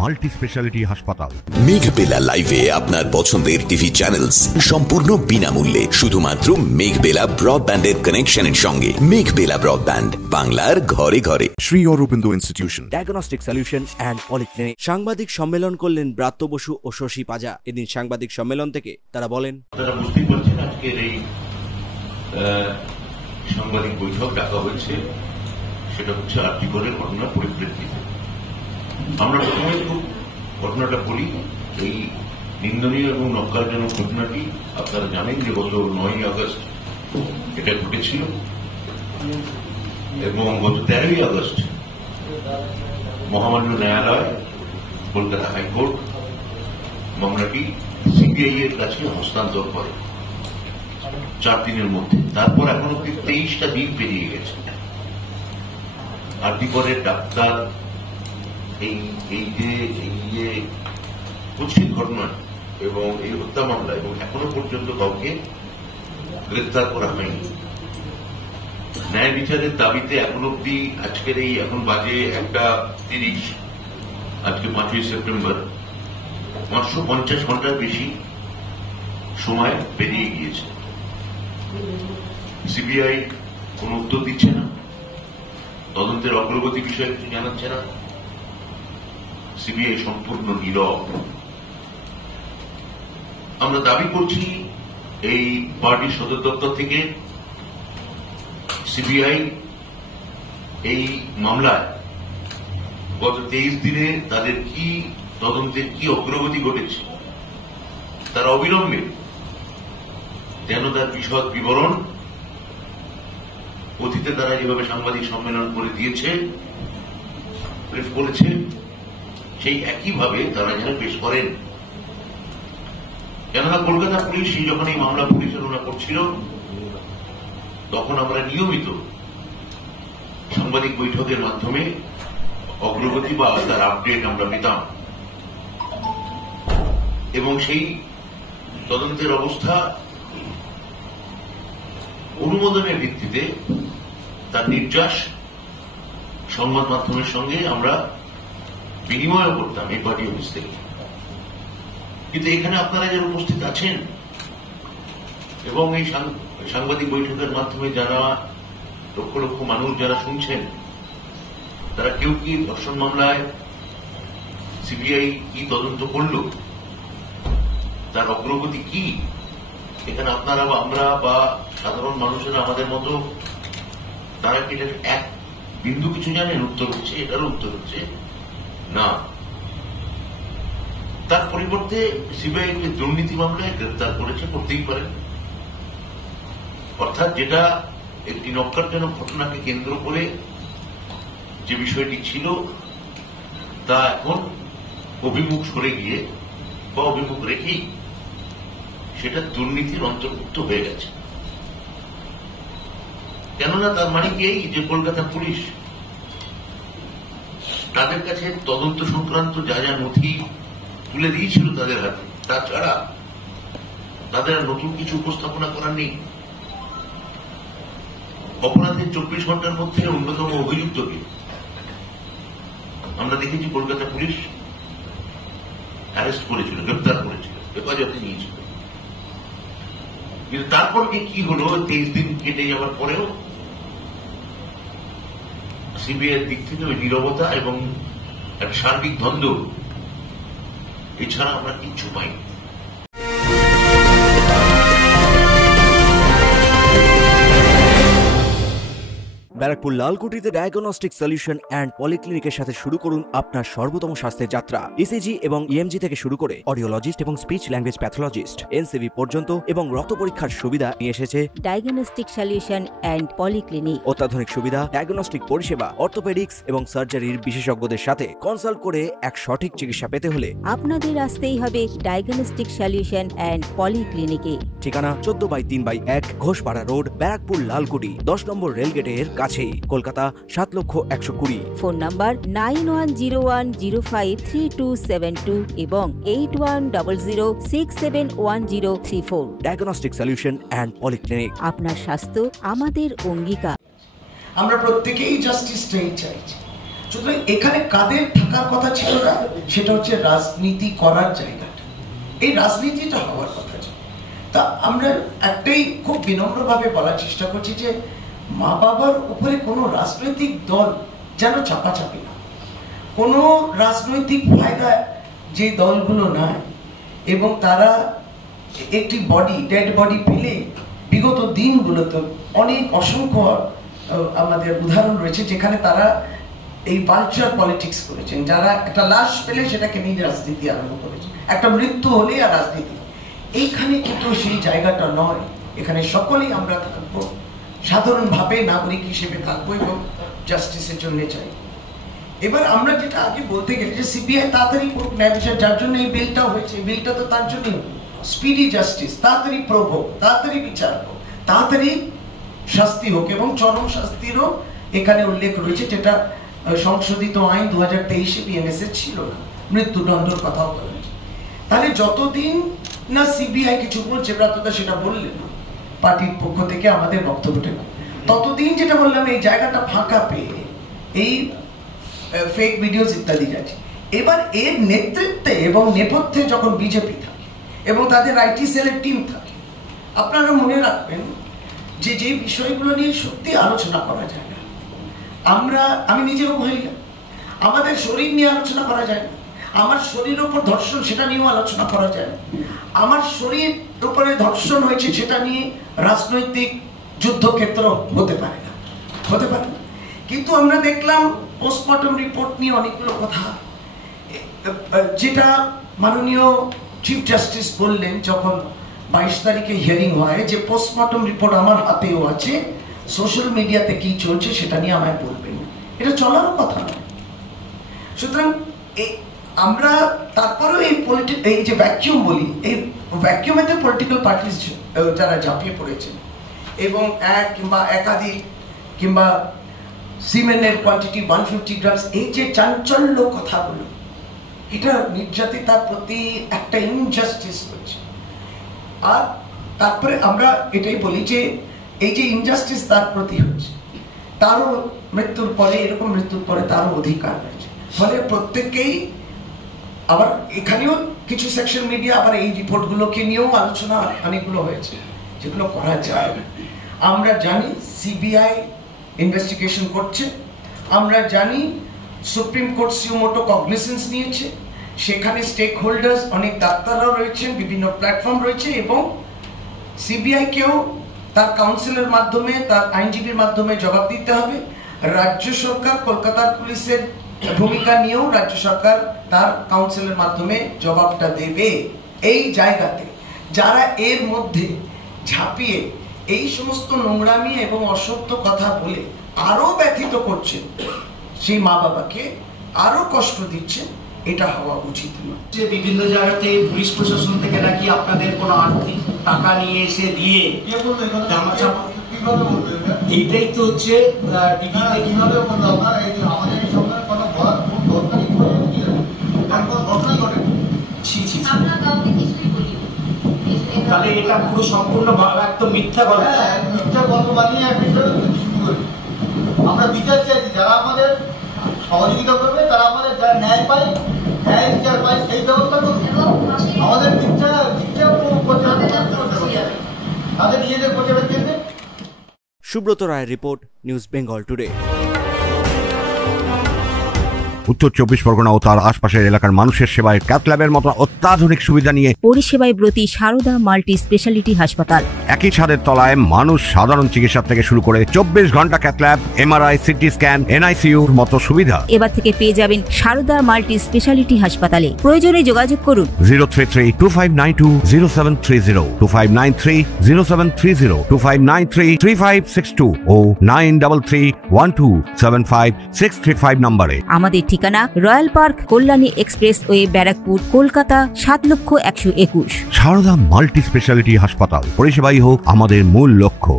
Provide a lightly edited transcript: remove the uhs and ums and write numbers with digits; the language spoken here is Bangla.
মাল্টি স্পেশালিটি হাসপাতাল। মেঘবেলা লাইভে আপনার পছন্দের টিভি চ্যানেলস সম্পূর্ণ বিনামূল্যে, শুধুমাত্র মেঘবেলা ব্রডব্যান্ডের কানেকশনের সঙ্গে। মেঘবেলা ব্রডব্যান্ড, বাংলার ঘরে ঘরে। Sri Aurobindo institution, diagnostic solution and polyclinic. সাংবাদিক সম্মেলন করলেন ব্রাত্য বসু ও শশী পাজা। এদিন সাংবাদিক সম্মেলন থেকে তারা বলেন, আপনারা বুঝতেই পারছেন আজকের এই সাংবাদিক বৈঠক ডাকা হয়েছে, সেটা হচ্ছে আর্থিকরের ঘটনার পরিপ্রেক্ষিতে। আমরা প্রথমে খুব ঘটনাটা বলি। এই নিন্দনীয় এবং নক্কারজনক ঘটনাটি আপনারা জানেন যে গত 9ই আগস্ট এটা ঘটেছিল এবং গত 13ই আগস্ট মহামান্য ন্যায়ালয়, কলকাতা হাইকোর্ট মামলাটি সিবিআই এর কাছে হস্তান্তর করে 4 দিনের মধ্যে। তারপর এখন অব্দি 23টা দিন পেরিয়ে গেছে। আরজিকরের ডাক্তার এই যে কুৎসিত ঘটনা এবং এই হত্যা মামলা এবং এখনো পর্যন্ত কাউকে গ্রেফতার করা হয়নি। ন্যায় বিচারের দাবিতে এখন অব্দি আজকের এই এখন বাজে 1:30, আজকে 5ই সেপ্টেম্বর, 550 ঘন্টার বেশি সময় পেরিয়ে গিয়েছে। সিবিআই কোন উত্তর দিচ্ছে না, তদন্তের অগ্রগতি বিষয়ে কিছু জানাচ্ছে না। সিবিআই সম্পূর্ণ নীরব। আমরা দাবি করছি এই পার্টির সদর দপ্তর থেকে সিবিআই এই মামলায় গত 23 দিনে তাদের কি তদন্তের কি অগ্রগতি ঘটেছে তারা অবিলম্বে যেন তার বিশদ বিবরণ অতীতে তারা যেভাবে সাংবাদিক সম্মেলন করে দিয়েছে, ব্রিফ করেছে, সেই একইভাবে তারা যেন পেশ করেন। কেননা কলকাতা পুলিশ যখন এই মামলা পরিচালনা করছিল তখন আমরা নিয়মিত সাংবাদিক বৈঠকের মাধ্যমে অগ্রগতি বা তার আপডেট আমরা পেতাম এবং সেই তদন্তের অবস্থা অনুমোদনের ভিত্তিতে তার নির্যাস সংবাদ মাধ্যমের সঙ্গে আমরা বিনিময় করতাম এই পার্টি অফিস থেকে। কিন্তু এখানে আপনারা যারা উপস্থিত আছেন এবং এই সাংবাদিক বৈঠকের মাধ্যমে যারা লক্ষ লক্ষ মানুষ যারা শুনছেন, তারা কেউ কি ধর্ষণ মামলায় সিবিআই কি তদন্ত করল, তার অগ্রগতি কি, এখানে আপনারা বা আমরা বা সাধারণ মানুষেরা আমাদের মতো তারা কি এটা এক বিন্দু কিছু জানেন? উত্তর হচ্ছে, এটারও উত্তর হচ্ছে না। তার পরিবর্তে সিবিআই দুর্নীতি মামলায় গ্রেফতার করেছে, করতেই পারেন। অর্থাৎ যেটা একটি নক্কারজনক ঘটনাকে কেন্দ্র করে যে বিষয়টি ছিল তা এখন অভিমুখ সরে গিয়ে বা অভিমুখ রেখেই সেটা দুর্নীতির অন্তর্ভুক্ত হয়ে গেছে। কেননা তার মানে কি এই যে কলকাতা পুলিশ তাদের কাছে তদন্ত সংক্রান্ত যা যা নথি তুলে দিয়েছিল তাদের হাতে, তাছাড়া তাদের নতুন কিছু উপস্থাপনা করার নেই। অপরাধের 24 ঘন্টার মধ্যে অন্যতম অভিযুক্তকে আমরা দেখেছি কলকাতা পুলিশ অ্যারেস্ট করেছিল, গ্রেফতার করেছিল, হেফাজতে নিয়েছিল। কিন্তু তারপর কি হলো, 23 দিন কেটে যাওয়ার পরেও সিবিআই এর দিক থেকে ওই নীরবতা এবং একটা সার্বিক দ্বন্দ্ব, এছাড়া আমরা কিচ্ছু পাইনি। ব্যারাকপুর লালকুটিতে ডায়াগনস্টিক সলিউশন অ্যান্ড পলিক্লিনিকের সাথে শুরু করুন আপনার সর্বোত্তম স্বাস্থ্যের যাত্রা। ইসিজি এবং ইএমজি থেকে শুরু করে অডিওলজিস্ট এবং স্পিচ ল্যাঙ্গুয়েজ প্যাথোলজিস্ট, এনসিভি পর্যন্ত এবং রক্ত পরীক্ষার সুবিধা নিয়ে এসেছে ডায়াগনস্টিক সলিউশন অ্যান্ড পলিক্লিনিক। অত্যাধুনিক সুবিধা, ডায়াগনস্টিক পরিষেবা, অর্থোপেডিক্স এবং সার্জারির বিশেষজ্ঞদের সাথে কনসাল্ট করে এক সঠিক চিকিৎসা পেতে হলে আপনাদের আসতেই হবে ডায়াগনস্টিক সলিউশন অ্যান্ড পলিক্লিনিকে। ঠিকানা 14/3/1 ঘোষপাড়া রোড, ব্যারাকপুর লালকুটি, 10 নম্বর রেলগেটের কাছেই, কলকাতা 7,120,020। ফোন নাম্বার 9101053272 এবং 8100671034। Diagnostic solution and polyclinic. আপনার স্বাস্থ্য আমাদের অঙ্গীকার। আমরা প্রত্যেকেই জাস্টিস চাইছি। সুতরাং এখানে কাদের থাকার কথা ছিল না, সেটা হচ্ছে রাজনীতি করার জায়গাটা, এই রাজনীতিটা হওয়ার কথা ছিল। তা আমরা একটাই খুব বিনম্রভাবে বলার চেষ্টা করছি যে মা বাবার উপরে কোনো রাজনৈতিক দল যেন চাপাচাপি না, কোনো রাজনৈতিক ফায়দা যে দলগুলো নাই, এবং তারা একটি ডেড বডি পেলে বিগত দিনগুলোতে অনেক অসংখ্য আমাদের উদাহরণ রয়েছে যেখানে তারা এই ভালচার পলিটিক্স করেছেন, যারা একটা লাশ পেলে সেটাকে নিয়ে রাজনীতি আরম্ভ করেছে, একটা মৃত্যু হলে আর রাজনীতি। এইখানে কিন্তু সেই জায়গাটা নয়, এখানে সকলেই আমরা থাকবো, সাধারণভাবে নাগরিক হিসেবে থাকবো এবং জাস্টিসের জন্য চাই। এবার আমরা যেটা আগে বলতে গেলে যে সিবিআই তাড়াতাড়ি করুক ন্যায় বিচার, যার জন্য এই বিলটা হয়েছে, বিলটা তো তার জন্যই, স্পিডি জাস্টিস, তাড়াতাড়ি প্রোভ হোক, তাড়াতাড়ি বিচার হোক, তাড়াতাড়ি শাস্তি হোক, এবং চরম শাস্তিরও এখানে উল্লেখ রয়েছে, যেটা সংশোধিত আইন 2023 বিএমএস এর ছিল না, মৃত্যুদণ্ডের কথাও বলা হয়েছে। তাহলে যতদিন না সিবিআই কিছু বলছে, প্রাতদা সেটা বললেন পার্টির পক্ষ থেকে আমাদের বক্তব্যটা, ততদিন যেটা বললাম এই জায়গাটা ফাঁকা পেয়ে এই ফেক ভিডিওস ইত্যাদি যাচ্ছে। এবার এর নেতৃত্বে এবং নেপথ্যে যখন বিজেপি থাকে এবং তাদের আইটি সেলের টিম থাকে, আপনারা মনে রাখবেন যে যে বিষয়গুলো নিয়ে সত্যি আলোচনা করা যায় না, আমি নিজেও মহিলা, আমাদের শরীর নিয়ে আলোচনা করা যায় না, আমার শরীরের উপর ধর্ষণ সেটা নিয়েও আলোচনা করা যায় না, আমার শরীর উপরে ধর্ষণ হয়েছে সেটা নিয়ে রাজনৈতিক যুদ্ধক্ষেত্র হতে পারে না। কিন্তু আমরা দেখলাম পোস্টমর্টম রিপোর্ট নিয়ে অনেকগুলো কথা, যেটা মাননীয় চিফ জাস্টিস বললেন যখন 22 তারিখে হিয়ারিং হয়, যে পোস্টমর্টম রিপোর্ট আমার হাতেও আছে, সোশ্যাল মিডিয়াতে কি চলছে সেটা নিয়ে আমায় বলবেন, এটা চলারও কথা নয়। সুতরাং আমরা তারপরেও এই যে ভ্যাকিউম বলি, এই ভ্যাকিউমেতে পলিটিক্যাল পার্টিস যারা ঝাঁপিয়ে পড়েছেন এবং এক কিংবা একাধিক কিংবা সিমেন্টের কোয়ান্টিটি 150 গ্রাম, এই যে চাঞ্চল্য কথাগুলো, এটা নির্যাতিতার প্রতি একটা ইনজাস্টিস হচ্ছে। আর তারপরে আমরা এটাই বলি যে এই যে ইনজাস্টিস তার প্রতি হচ্ছে, তারও মৃত্যুর পরে, এরকম মৃত্যুর পরে তারও অধিকার রয়েছে। ফলে প্রত্যেককেই, আবার এখানেও কিছু সেকশন মিডিয়া আবার এই রিপোর্টগুলোকে নিয়েও আলোচনা অনেকগুলো হয়েছে, যেগুলো করা যায়। আমরা জানি সিবিআই ইনভেস্টিগেশন করছে, আমরা জানি সুপ্রিম কোর্ট সিউমোটো কগনিসেন্স নিয়েছে, সেখানে স্টেক হোল্ডার্স অনেক ডাক্তাররাও রয়েছেন, বিভিন্ন প্ল্যাটফর্ম রয়েছে, এবং সিবিআই কেও তার কাউন্সিলের মাধ্যমে, তার আইনজীবীর মাধ্যমে জবাব দিতে হবে। রাজ্য সরকার, কলকাতার পুলিশের ভূমিকা নিয়েও রাজ্য সরকার তার কাউন্সিলের মাধ্যমে জবাবটা দেবে। এই জায়গাতে যারা এর মধ্যে ঝাঁপিয়ে এই সমস্ত নোংরামি এবং অসত্য কথা বলে আরো ব্যথিত করছেন, সেই মা বাবাকে আরো কষ্ট দিচ্ছেন, এটা হওয়া উচিত নয়। যে বিভিন্ন জায়গাতে পুলিশ প্রশাসন থেকে নাকি আপনাদের কোনো আর্থিক টাকা নিয়ে এসে দিয়ে এইটাই তো হচ্ছে কিভাবে বললো আপনারা, এই যে আমাদের এই সরকার কোনো দরকারি ঘটনাই ঘটে, তাহলে এটা পুরো সম্পূর্ণ একদম মিথ্যা গল্প, মিথ্যা গল্প বানিয়ে আমরা বিচার চাইছি, যারা আমাদের সহযোগিতা করবে, তারা আমাদের যারা ন্যায় পায়, ন্যায় বিচার পায়, সেই ব্যবস্থা করবে। আমাদের তাদের নিজেদের প্রচারের জন্য। সুব্রত রায়ের রিপোর্ট, নিউজ বেঙ্গল টুডে। উত্তর 24 পরগনা ও তার আশপাশের এলাকার মানুষের সেবায় ক্যাথ ল্যাবের মতো অত্যাধুনিক সুবিধা নিয়ে পরিষেবায় ব্রতী সারদা মাল্টি স্পেশালিটি হাসপাতাল। একই ছাদের তলায় মানুষ সাধারণ চিকিৎসা থেকে শুরু করে 24 ঘন্টা cath lab, MRI, CT scan, এনআইসিইউর মতো সুবিধা এবার থেকে পেয়ে যাবেন সারদা মাল্টি স্পেশালিটি হাসপাতালে। প্রয়োজনে যোগাযোগ করুন 033-2592-0730, 2593-0730, 2593-3562 ও 9331275635 নম্বরে। আমাদের ঠিকানা royal park, Kalyani expressway, Barrackpore, Kolkata 7,121,000। Sarada multi speciality হাসপাতাল, পরিষেবাই হোক আমাদের মূল লক্ষ্য।